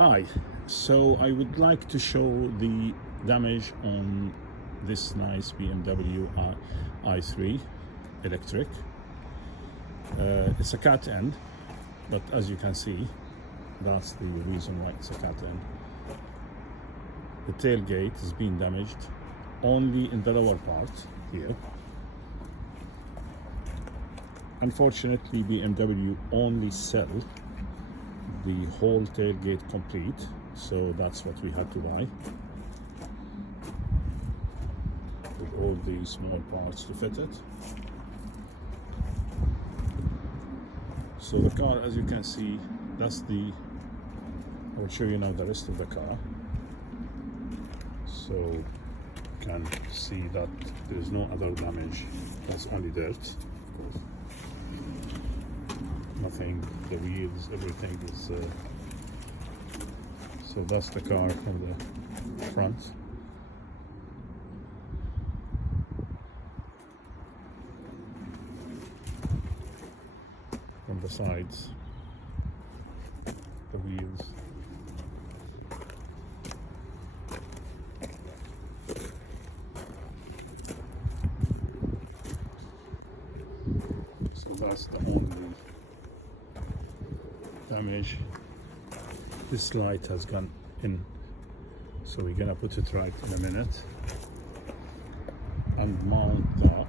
Hi, so I would like to show the damage on this nice BMW i3 electric. It's a cat end, but as you can see, that's the reason why it's a cat end. The tailgate is being damaged only in the lower part here. Unfortunately, BMW only sell the whole tailgate complete, so that's what we had to buy, with all the small parts to fit it. So the car, as you can see, that's the, I will show you now the rest of the car. So you can see that there is no other damage, that's only dirt, of course. Nothing, the wheels, everything is so that's the car from the front. From the sides, the wheels. So that's the only damage. This light has gone in, so we're gonna put it right in a minute and mount that.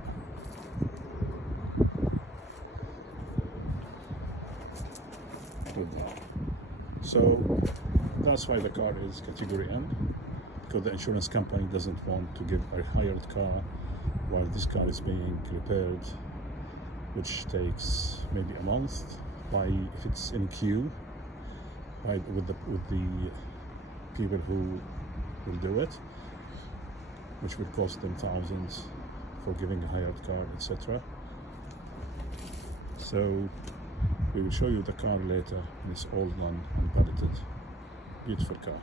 With that. So that's why the car is category M, because the insurance company doesn't want to give a hired car while this car is being repaired, which takes maybe a month. If it's in queue, with the people who will do it, which would cost them thousands for giving a hired car, etc. So we will show you the car later, and it's all done and validated. Beautiful car.